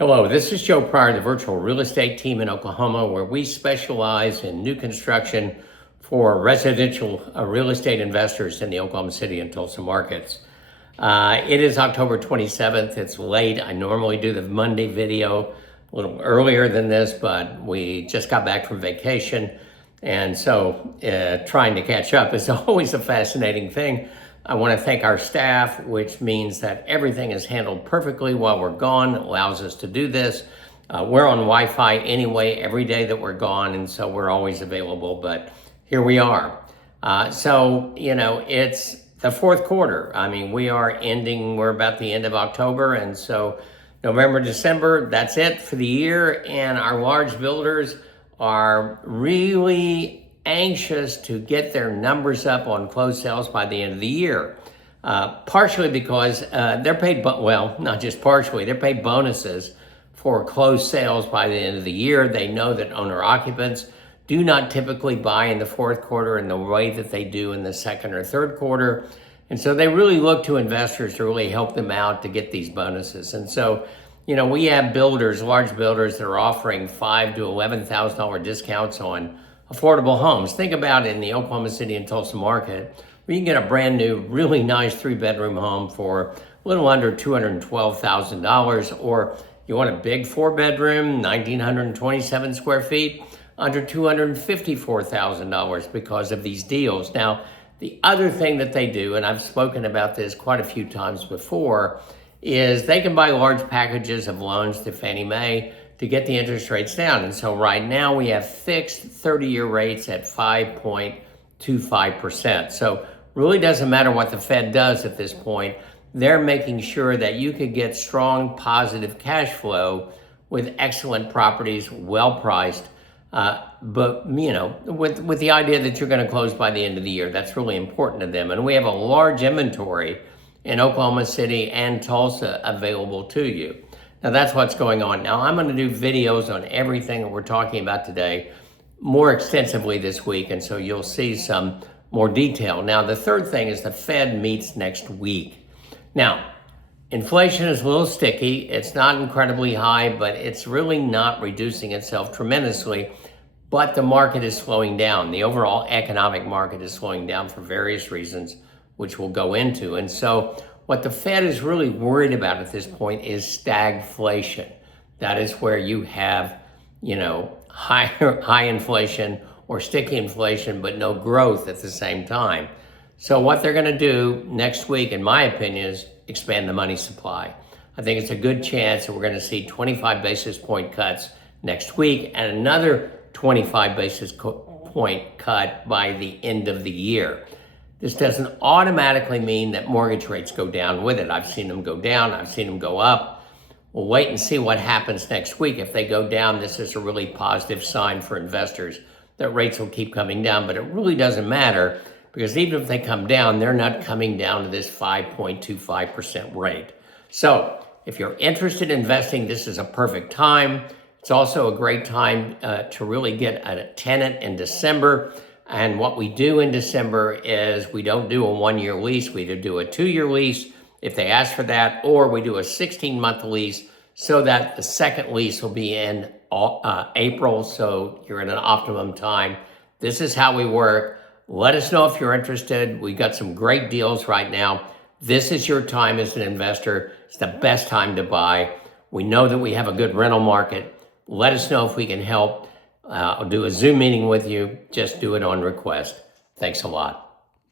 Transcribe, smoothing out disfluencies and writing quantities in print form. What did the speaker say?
Hello, this is Joe Pryor, the virtual real estate team in Oklahoma, where we specialize in new construction for residential real estate investors in the Oklahoma City and Tulsa markets. It is October 27th. It's late. I normally do the Monday video a little earlier than this, but we just got back from vacation. And so trying to catch up is always a fascinating thing. I want to thank our staff, which means that everything is handled perfectly while we're gone. It allows us to do this. We're on Wi-Fi anyway every day that we're gone, and so we're always available, but here we are. It's the fourth quarter. I mean, we're about the end of October, and so November, December, that's it for the year, and our large builders are really anxious to get their numbers up on closed sales by the end of the year. Partially because they're paid, not just partially, they're paid bonuses for closed sales by the end of the year. They know that owner occupants do not typically buy in the fourth quarter in the way that they do in the second or third quarter. And so they really look to investors to really help them out to get these bonuses. And so, we have builders, large builders that are offering $5,000 to $11,000 discounts on affordable homes. Think about it in the Oklahoma City and Tulsa market, where you can get a brand new, really nice 3-bedroom home for a little under $212,000, or you want a big 4-bedroom, 1,927 square feet, under $254,000 because of these deals. Now, the other thing that they do, and I've spoken about this quite a few times before, is they can buy large packages of loans to Fannie Mae to get the interest rates down. And so right now we have fixed 30-year rates at 5.25%. So really doesn't matter what the Fed does at this point. They're making sure that you could get strong positive cash flow with excellent properties, well priced, but with the idea that you're going to close by the end of the year. That's really important to them. And we have a large inventory in Oklahoma City and Tulsa available to you. Now that's what's going on. Now I'm going to do videos on everything that we're talking about today more extensively this week, and so you'll see some more detail. Now the third thing is the Fed meets next week. Now, inflation is a little sticky. It's not incredibly high, but it's really not reducing itself tremendously, but the market is slowing down. The overall economic market is slowing down for various reasons, which we'll go into. And so what the Fed is really worried about at this point is stagflation. That is where you have, high inflation or sticky inflation, but no growth at the same time. So what they're going to do next week, in my opinion, is expand the money supply. I think it's a good chance that we're going to see 25 basis point cuts next week and another 25 basis point cut by the end of the year. This doesn't automatically mean that mortgage rates go down with it. I've seen them go down. I've seen them go up. We'll wait and see what happens next week. If they go down, this is a really positive sign for investors that rates will keep coming down. But it really doesn't matter, because even if they come down, they're not coming down to this 5.25% rate. So if you're interested in investing, this is a perfect time. It's also a great time to really get a tenant in December. And what we do in December is we don't do a 1-year lease. We either do a 2-year lease if they ask for that, or we do a 16-month lease so that the second lease will be in April, so you're in an optimum time. This is how we work. Let us know if you're interested. We've got some great deals right now. This is your time as an investor. It's the best time to buy. We know that we have a good rental market. Let us know if we can help. I'll do a Zoom meeting with you. Just do it on request. Thanks a lot.